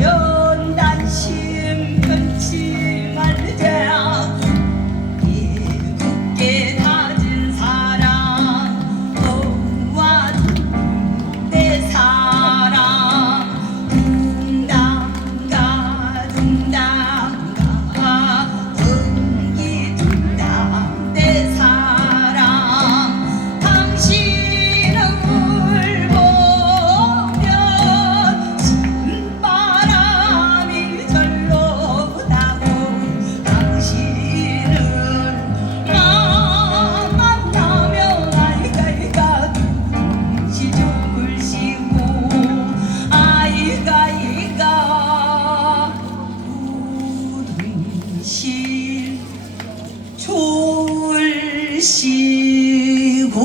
여 졸시고